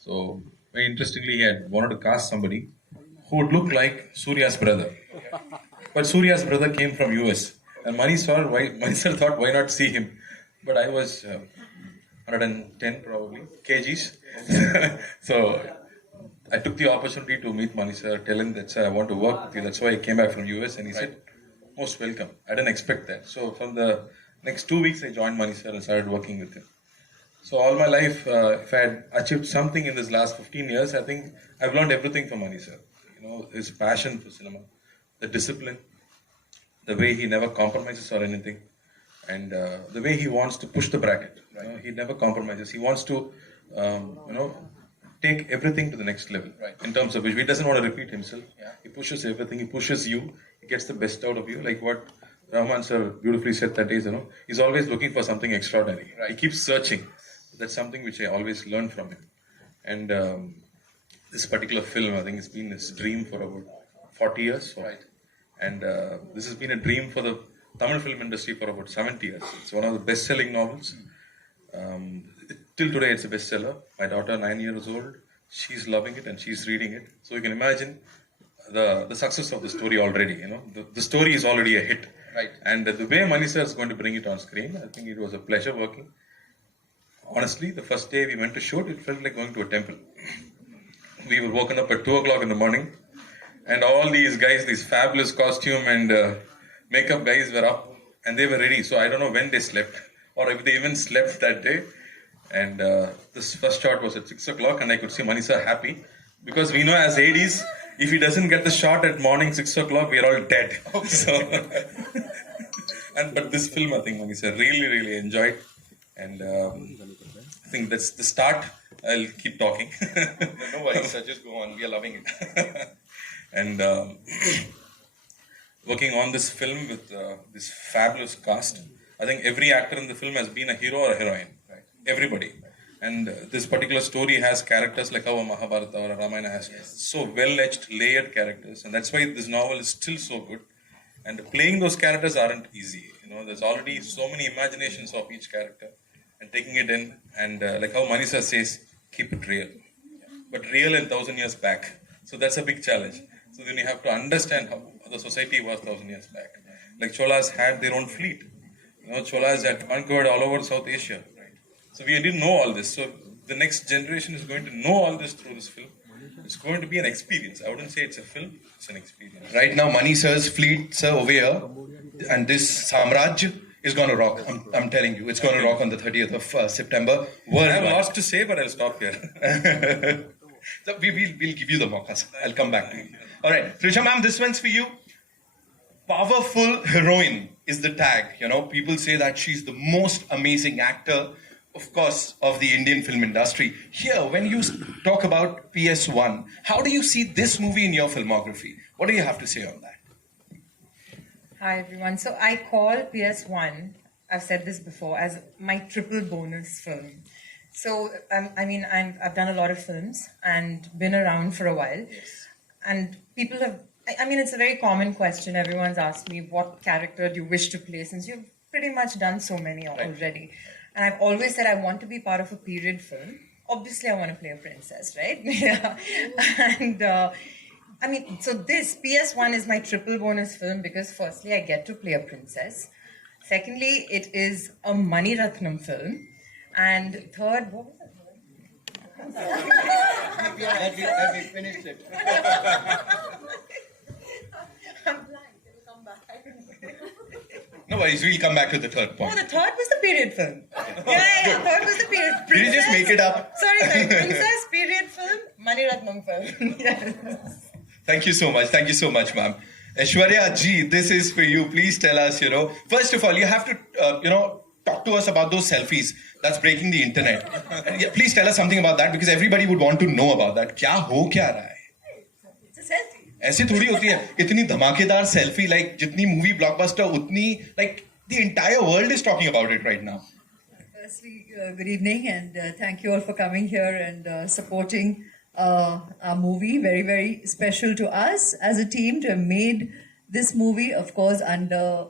So very interestingly, he had wanted to cast somebody who would look like Surya's brother. But Surya's brother came from US. And Mani sir thought, why not see him? But I was 110 probably kgs. So I took the opportunity to meet Mani sir, tell him that, sir, I want to work with you. That's why I came back from US. And he said, most welcome. I didn't expect that. So from the next 2 weeks, I joined Mani sir and started working with him. So all my life, if I had achieved something in this last 15 years, I think I've learned everything from Mani sir. You know, his passion for cinema, the discipline, the way he never compromises or anything, and the way he wants to push the bracket. You know, he never compromises. He wants to, take everything to the next level. In terms of which he doesn't want to repeat himself. He pushes everything. He pushes you. He gets the best out of you. Like what Rahman sir beautifully said that is, he's always looking for something extraordinary. He keeps searching. That's something which I always learned from him. And this particular film, I think it's been his dream for about 40 years. And this has been a dream for the Tamil film industry for about 70 years. It's one of the best-selling novels. Till today, it's a bestseller. My daughter, 9 years old, she's loving it and she's reading it. So you can imagine the success of the story already. The story is already a hit. And the way Mani sir is going to bring it on screen, I think it was a pleasure working. Honestly, the first day we went to shoot, it felt like going to a temple. We were woken up at 2 o'clock in the morning, and all these guys, these fabulous costume and makeup guys were up, and they were ready. So I don't know when they slept, or if they even slept that day. And this first shot was at 6 o'clock, and I could see Mani sir happy, because we know as ADs, if he doesn't get the shot at morning 6 o'clock, we are all dead. So, but this film, I think Mani sir really, really enjoyed. And I think that's the start. I'll keep talking. No worries, sir. Just go on. We are loving it. And working on this film with this fabulous cast, I think every actor in the film has been a hero or a heroine. Everybody. And this particular story has characters like how a Mahabharata or a Ramayana has so well-etched, layered characters. And that's why this novel is still so good. And playing those characters aren't easy. There's already so many imaginations of each character. And taking it in, and like how Mani sir says, keep it real. But real in 1,000 years back. So that's a big challenge. So then you have to understand how the society was 1,000 years back. Like Cholas had their own fleet. Cholas had conquered all over South Asia. So we didn't know all this. So the next generation is going to know all this through this film. It's going to be an experience. I wouldn't say it's a film, it's an experience. Right now, Mani sir's fleet, sir, over here, and this Samraj is going to rock. I'm telling you, it's going to rock on the 30th of September. I have lots to say, but I'll stop here. So we'll give you the maukas. I'll come back to you. All right, Trisha ma'am, this one's for you. Powerful heroine is the tag. People say that she's the most amazing actor, of course, of the Indian film industry. Here, when you talk about PS1, how do you see this movie in your filmography? What do you have to say on that? Hi everyone. So I call PS1, I've said this before, as my triple bonus film. So I've done a lot of films and been around for a while. And people have, it's a very common question. Everyone's asked me, what character do you wish to play, since you've pretty much done so many already. And I've always said I want to be part of a period film. Obviously I want to play a princess, right? Yeah. And so this PS1 is my triple bonus film because firstly, I get to play a princess. Secondly, it is a Mani Ratnam film. And third, what was that? Have we finished it? I'm blank. It'll come back. No worries, we'll come back to the third point. Oh, the third was the period film. Yeah, third was the period. Did you just make it up? Sorry, princess, period film, Mani Ratnam film. Yes. Thank you so much, ma'am. Aishwarya ji, this is for you. Please tell us, first of all, you have to, talk to us about those selfies that's breaking the internet. Please tell us something about that, because everybody would want to know about that. क्या रहा है? It's a selfie. ऐसे थोड़ी होती है. इतनी धमाकेदार selfie, like जितनी movie blockbuster, उतनी, like the entire world is talking about it right now. Firstly, good evening, and thank you all for coming here and supporting our movie. Very, very special to us as a team to have made this movie, of course, under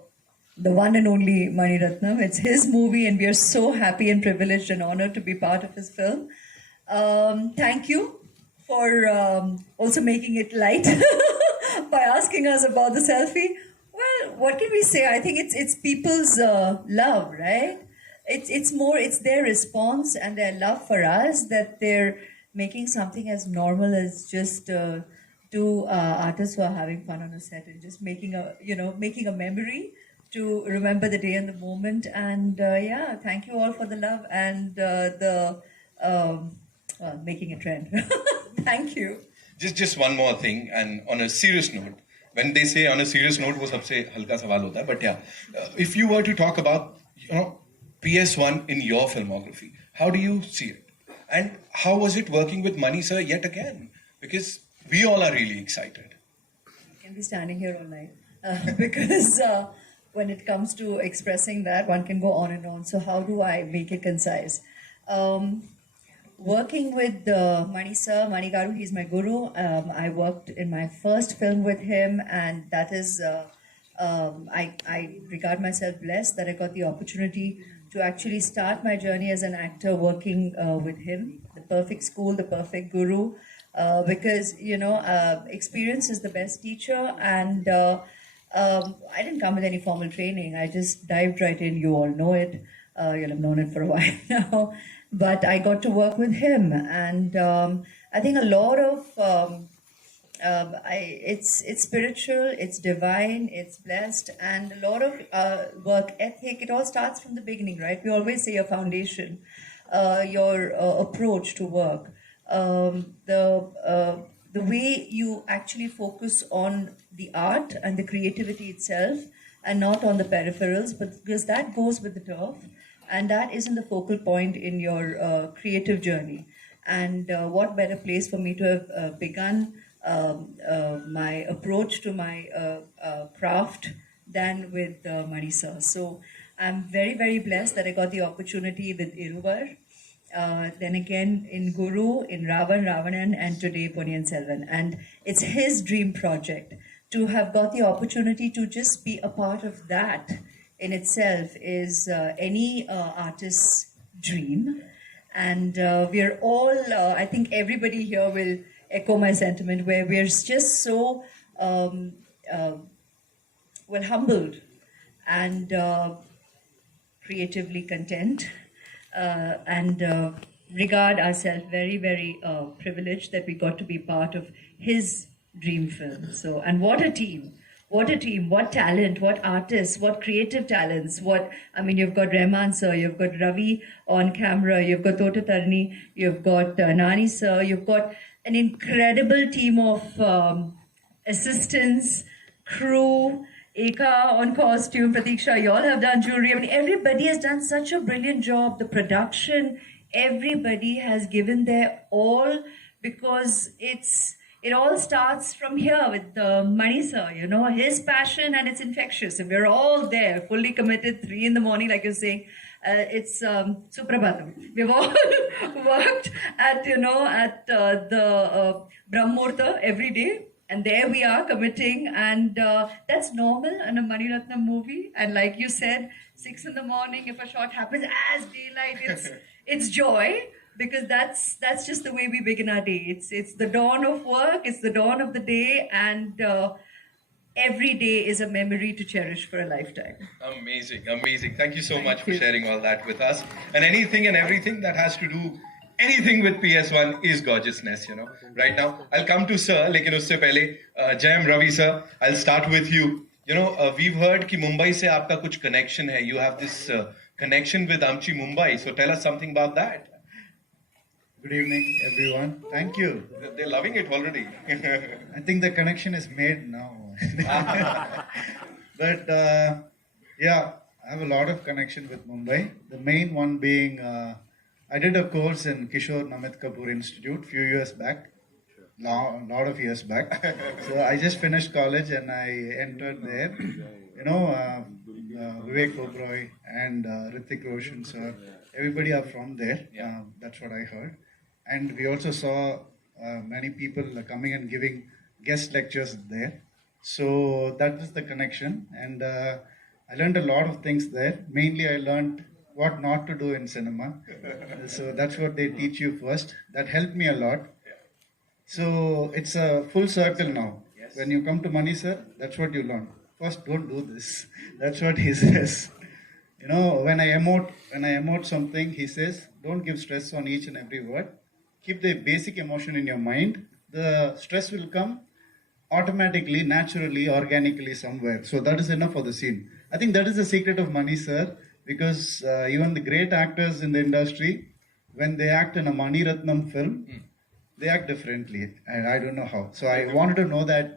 the one and only Mani Ratnam. It's his movie, and we are so happy and privileged and honored to be part of his film. Thank you for also making it light by asking us about the selfie. Well, what can we say? I think it's people's love, right? It's their response and their love for us that they're making something as normal as just two artists who are having fun on a set and just making a memory to remember the day and the moment. And yeah, thank you all for the love and the making a trend. Thank you. Just one more thing, and on a serious note, when they say on a serious note, वो सबसे हल्का सवाल होता है. But yeah, if you were to talk about PS1 in your filmography, how do you see it? And how was it working with Mani sir yet again? Because we all are really excited. I can be standing here all night because when it comes to expressing that, one can go on and on. So how do I make it concise? Working with Mani sir, Mani Garu, he's my guru. I worked in my first film with him, and that is, I regard myself blessed that I got the opportunity to actually start my journey as an actor working with him. The perfect school, the perfect guru, because experience is the best teacher, and I didn't come with any formal training. I just dived right in. You all know it. You'll have known it for a while now. But I got to work with him, and I think a lot of it's spiritual, it's divine, it's blessed, and a lot of work ethic. It all starts from the beginning, right? We always say your foundation, your approach to work, the way you actually focus on the art and the creativity itself, and not on the peripherals, but because that goes with the turf. And that isn't the focal point in your creative journey. And what better place for me to have begun my approach to my craft than with Mani sir. So I'm very, very blessed that I got the opportunity with Iruvar. Then again in Guru, in Ravanan, and today Ponniyin Selvan. And it's his dream project. To have got the opportunity to just be a part of that in itself is any artist's dream. And we're all, I think everybody here will echo my sentiment, where we're just so humbled and creatively content, and regard ourselves very, very privileged that we got to be part of his dream film. So, and what a team. What a team, what talent, what artists, what creative talents, you've got Rahman sir, you've got Ravi on camera, you've got Tota Tarni, you've got Nani sir, you've got an incredible team of assistants, crew, Eka on costume, Pratiksha, you all have done jewelry. Everybody has done such a brilliant job. The production, everybody has given their all, because it all starts from here with Mani sir, his passion, and it's infectious. And we're all there, fully committed, 3 a.m, like you're saying. It's Suprabhatam. We've all worked at the Brahmurta every day. And there we are committing, and that's normal in a Mani Ratnam movie. And like you said, 6 a.m, if a shot happens as daylight, it's joy. Because that's just the way we begin our day. It's the dawn of work, it's the dawn of the day, and every day is a memory to cherish for a lifetime. Amazing, amazing. Thank you so much for sharing all that with us. And anything and everything that has to do anything with PS1 is gorgeousness, Right now, I'll come to sir, lekin usse pehle, Jayam Ravi sir, I'll start with you. We've heard कि Mumbai से आपका कुछ connection है. You have this connection with Amchi Mumbai. So tell us something about that. Good evening, everyone. Thank you. They're loving it already. I think the connection is made now. But yeah, I have a lot of connection with Mumbai. The main one being, I did a course in Kishore Namit Kapoor Institute few years back. A lot of years back. So I just finished college and I entered there. Vivek Oberoi and Hrithik Roshan sir. Everybody are from there. That's what I heard. And we also saw many people coming and giving guest lectures there. So that is the connection. And I learned a lot of things there. Mainly I learned what not to do in cinema. So that's what they teach you first. That helped me a lot. So it's a full circle now. When you come to Mani sir, that's what you learn. First, don't do this. That's what he says. You know, when I emote something, he says, don't give stress on each and every word. Keep the basic emotion in your mind. The stress will come automatically, naturally, organically somewhere. So that is enough for the scene. I think that is the secret of Mani sir, because even the great actors in the industry, when they act in a Mani Ratnam film, they act differently, and I don't know how. So I wanted to know that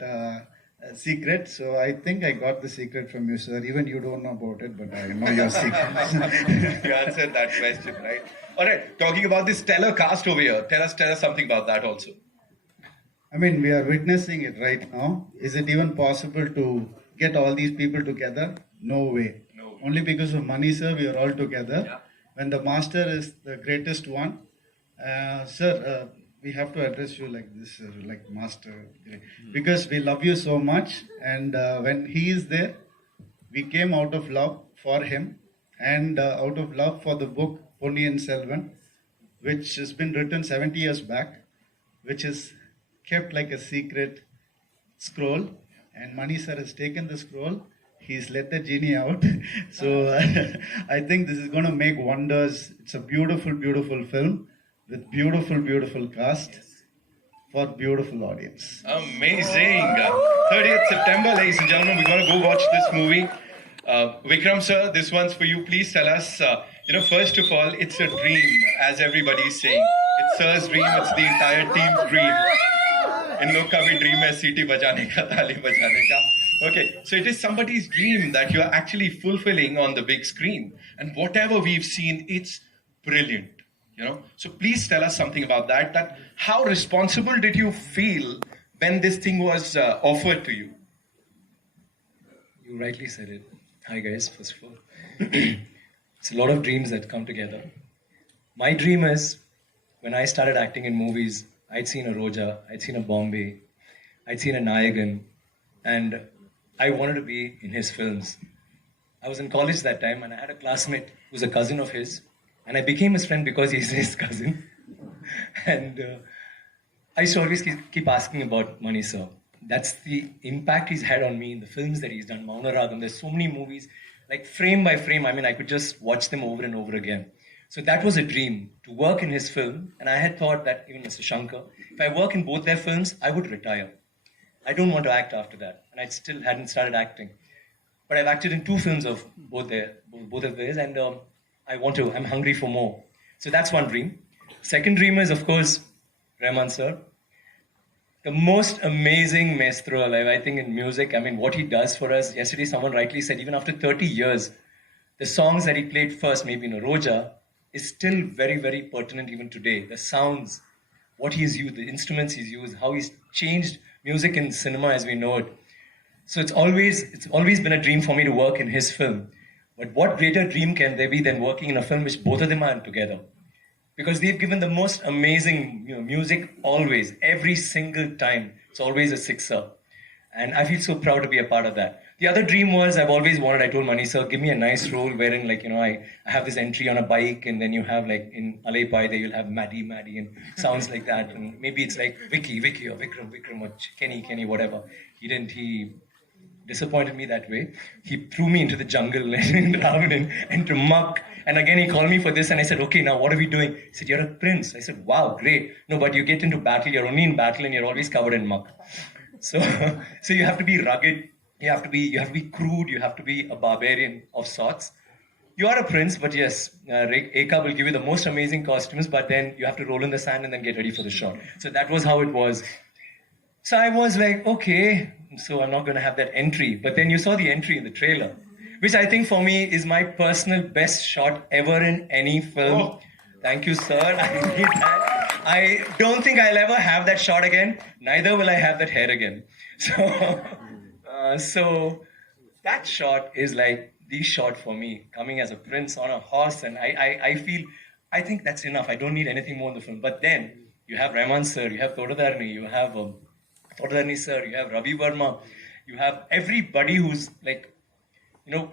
secret. So I think I got the secret from you, sir. Even you don't know about it, but I know your secret. You answered that question, right? All right, talking about this stellar cast over here, tell us something about that also. I mean, we are witnessing it right now. Is it even possible to get all these people together? No way. No. Only because of money, sir, we are all together. Yeah. When the master is the greatest one, sir, we have to address you like this, sir, like master. Because we love you so much. And when he is there, we came out of love for him and out of love for the book Ponniyin Selvan, which has been written 70 years back, which is kept like a secret scroll, and Mani sir has taken the scroll. He's let the genie out. So I think this is going to make wonders. It's a beautiful, beautiful film with beautiful, beautiful cast for beautiful audience. Amazing. 30th September, ladies and gentlemen, we're going to go watch this movie. Vikram sir, this one's for you. Please tell us, first of all, it's a dream, as everybody is saying. It's sir's dream, it's the entire team's dream. इन लोग का भी dream है सीटी बजाने का ताली बजाने का okay so it is somebody's dream that you are actually fulfilling on the big screen and whatever we've seen it's brilliant so please tell us something about that how responsible did you feel when this thing was offered to you. You rightly said it. Hi guys, first of all. It's a lot of dreams that come together. My dream is when I started acting in movies, I'd seen a Roja, I'd seen a Bombay, I'd seen a Nayagan, and I wanted to be in his films. I was in college that time and I had a classmate who's a cousin of his, and I became his friend because he's his cousin. And I used to always keep asking about Mani sir. That's the impact he's had on me in the films that he's done. Maunaragam, there's so many movies, like frame by frame, I could just watch them over and over again. So that was a dream, to work in his film. And I had thought that, even Mr. Shankar, if I work in both their films, I would retire. I don't want to act after that. And I still hadn't started acting. But I've acted in 2 films of both of theirs, and I'm hungry for more. So that's one dream. Second dream is, of course, Rahman sir. The most amazing maestro alive, I think, in music. What he does for us. Yesterday, someone rightly said, even after 30 years, the songs that he played first, maybe in a Roja, is still very, very pertinent even today. The sounds, what he's used, the instruments he's used, how he's changed music in cinema as we know it. So it's always been a dream for me to work in his film. But what greater dream can there be than working in a film which both of them are together? Because they've given the most amazing music always, every single time. It's always a sixer. And I feel so proud to be a part of that. The other dream was, I've always wanted, I told Mani sir, give me a nice role wherein I have this entry on a bike, and then you have in Alai Pai, there you'll have Maddie, and sounds like that. And maybe it's like Vicky, or Vikram, or Kenny, whatever. He disappointed me that way. He threw me into the jungle in Ravan, into muck. And again, he called me for this, and I said, okay, now what are we doing? He said, you're a prince. I said, wow, great. No, but you get into battle, you're only in battle, and you're always covered in muck. So you have to be rugged. You have to be crude. You have to be a barbarian of sorts. You are a prince, but yes, Eka will give you the most amazing costumes, but then you have to roll in the sand and then get ready for the shot. So that was how it was. So I was like, okay, so I'm not going to have that entry. But then you saw the entry in the trailer, which I think for me is my personal best shot ever in any film. Oh. Thank you, sir. I need that. I don't think I'll ever have that shot again. Neither will I have that hair again. So that shot is like the shot for me, coming as a prince on a horse. And I think that's enough. I don't need anything more in the film. But then you have Rahman sir, you have Thodadarni, you have Thodadarni sir, you have Ravi Verma, you have everybody who's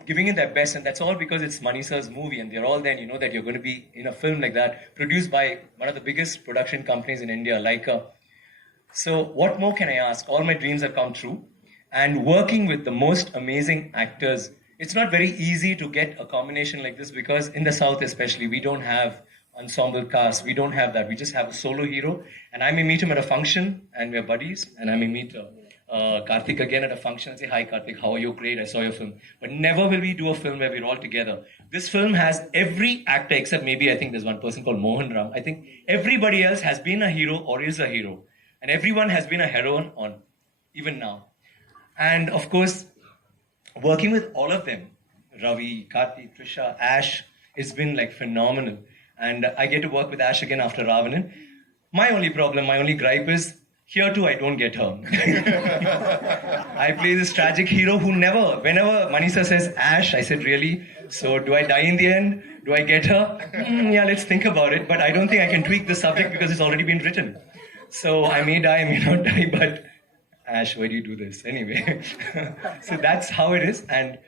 giving it their best, and that's all because it's Mani Sir's movie, and they're all there, and you know that you're going to be in a film like that, produced by one of the biggest production companies in India, Leica. So what more can I ask? All my dreams have come true, and working with the most amazing actors. It's not very easy to get a combination like this because in the South especially, we don't have ensemble cast. We don't have that. We just have a solo hero, and I may meet him at a function, and we're buddies, and I may meet Karthik again at a function and say, "Hi Karthik, how are you? Great, I saw your film." But never will we do a film where we're all together. This film has every actor except maybe I think there's one person called Mohan Ram. I think everybody else has been a hero or is a hero. And everyone has been a heroine on, even now. And of course, working with all of them, Ravi, Karthi, Trisha, Ash, it's been like phenomenal. And I get to work with Ash again after Ravanan. My only problem, my only gripe is, here too I don't get her. I play this tragic hero who never, whenever Manisa says Ash, I said, really? So do I die in the end? Do I get her? Yeah, let's think about it. But I don't think I can tweak the subject because it's already been written. So I may die, I may not die, but Ash, why do you do this? Anyway, so that's how it is. And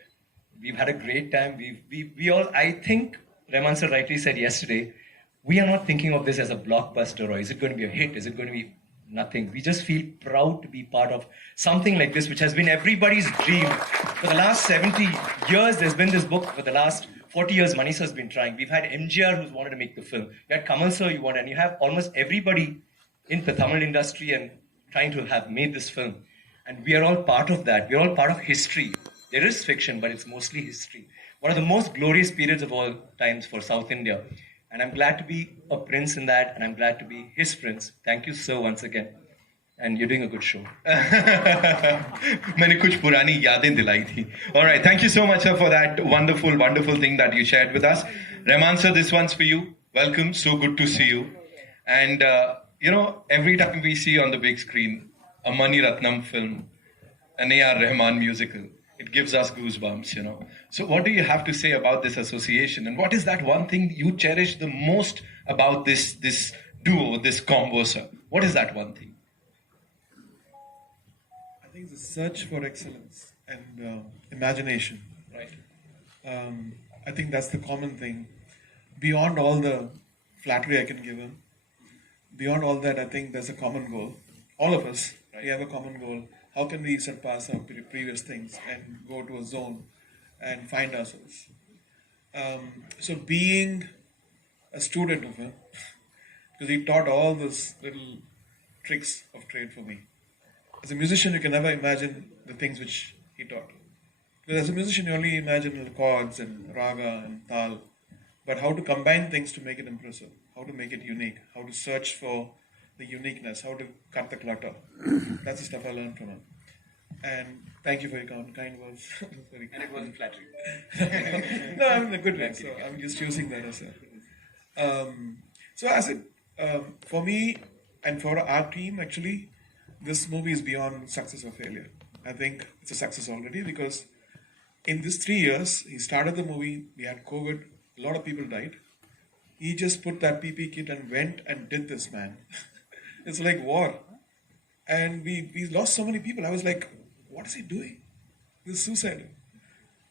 we've had a great time. We all, I think, Rahman sir rightly said yesterday, we are not thinking of this as a blockbuster or is it going to be a hit? Is it going to be nothing? We just feel proud to be part of something like this, which has been everybody's dream. For the last 70 years, there's been this book. For the last 40 years, Mani sir's been trying. We've had MGR who's wanted to make the film. You had Kamal sir, and you have almost everybody in the Tamil industry and trying to have made this film. And we are all part of that. We are all part of history. There is fiction, but it's mostly history. One of the most glorious periods of all times for South India. And I'm glad to be a prince in that, and I'm glad to be his prince. Thank you, sir, once again. And you're doing a good show. मैंने कुछ पुरानी यादें दिलाई थी. All right, thank you so much, sir, for that wonderful, wonderful thing that you shared with us. Rahman sir, this one's for you. Welcome, so good to see you. And every time we see on the big screen a Mani Ratnam film, an A.R. Rahman musical, it gives us goosebumps, So what do you have to say about this association? And what is that one thing you cherish the most about this duo, this combo, sir? What is that one thing? I think the search for excellence and imagination. Right. I think that's the common thing. Beyond all the flattery I can give him, beyond all that, I think there's a common goal. All of us, we have a common goal. How can we surpass our previous things and go to a zone and find ourselves? So being a student of him, because he taught all those little tricks of trade for me. As a musician, you can never imagine the things which he taught. Because as a musician, you only imagine the chords and raga and tal. But how to combine things to make it impressive, how to make it unique, how to search for the uniqueness, how to cut the clutter. That's the stuff I learned from him. And thank you for your kind words. Sorry. And it wasn't flattering. No, I'm in a good way, so I'm just using that as a... So as it, for me and for our team, actually, this movie is beyond success or failure. I think it's a success already because in these 3 years, he started the movie, we had COVID, a lot of people died. He just put that PP kit and went and did this, man. It's like war. And we lost so many people. I was like, what is he doing? This is suicidal.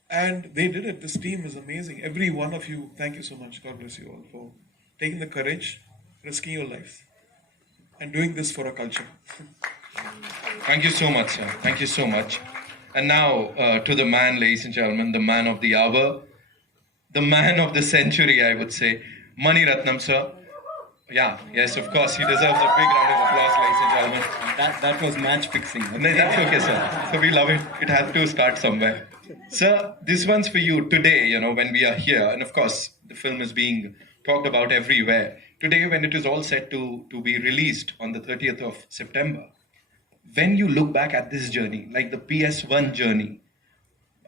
And they did it. This team is amazing. Every one of you, thank you so much. God bless you all for taking the courage, risking your lives, and doing this for a culture. Thank you so much, sir. Thank you so much. And now to the man, ladies and gentlemen, the man of the hour, the man of the century, I would say, Mani Ratnam, sir. Yeah, yes, of course, he deserves a big round of applause, ladies and gentlemen. That was match fixing. No, that's okay, sir. So we love it. It had to start somewhere. Sir, this one's for you today, when we are here. And of course, the film is being talked about everywhere. Today, when it is all set to be released on the 30th of September, when you look back at this journey, like the PS1 journey,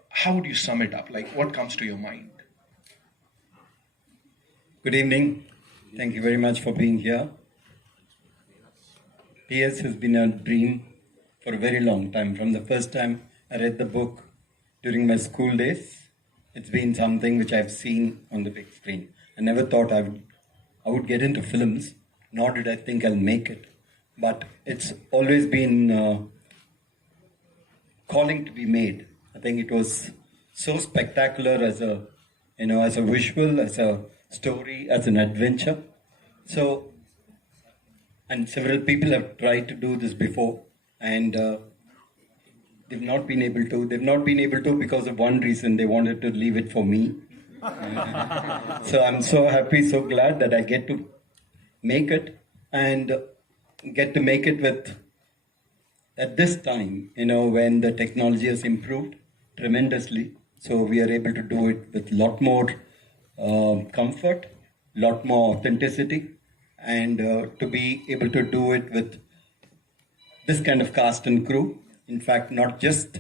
how would you sum it up? Like, what comes to your mind? Good evening. Thank you very much for being here. PS has been a dream for a very long time. From the first time I read the book during my school days, it's been something which I've seen on the big screen. I never thought I would get into films, nor did I think I'll make it. But it's always been calling to be made. I think it was so spectacular as a, as a visual, as a story, as an adventure. So, and several people have tried to do this before, and they've not been able to. They've not been able to because of one reason: they wanted to leave it for me. So I'm so happy, so glad that I get to make it, and get to make it with, at this time, when the technology has improved tremendously. So we are able to do it with a lot more comfort, lot more authenticity, and to be able to do it with this kind of cast and crew. In fact, not just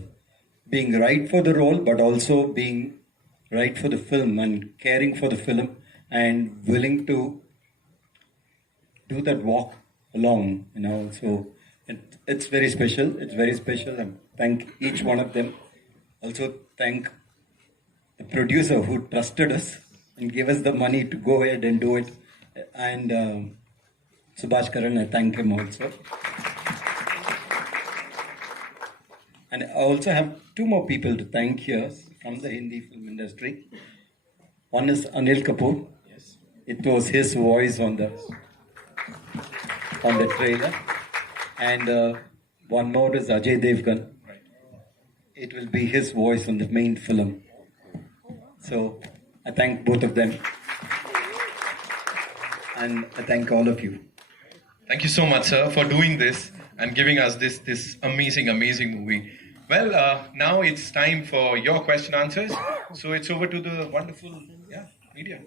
being right for the role, but also being right for the film and caring for the film and willing to do that walk along, So it's very special. It's very special, and thank each one of them. Also thank the producer who trusted us and gave us the money to go ahead and do it. And Subhash Karan, I thank him also. And I also have two more people to thank here from the Hindi film industry. One is Anil Kapoor. Yes. It was his voice on the trailer. And one more is Ajay Devgan. Right. It will be his voice on the main film. So I thank both of them. And I thank all of you. Thank you so much, sir, for doing this and giving us this amazing, amazing movie. Well, now it's time for your question answers. So it's over to the wonderful media.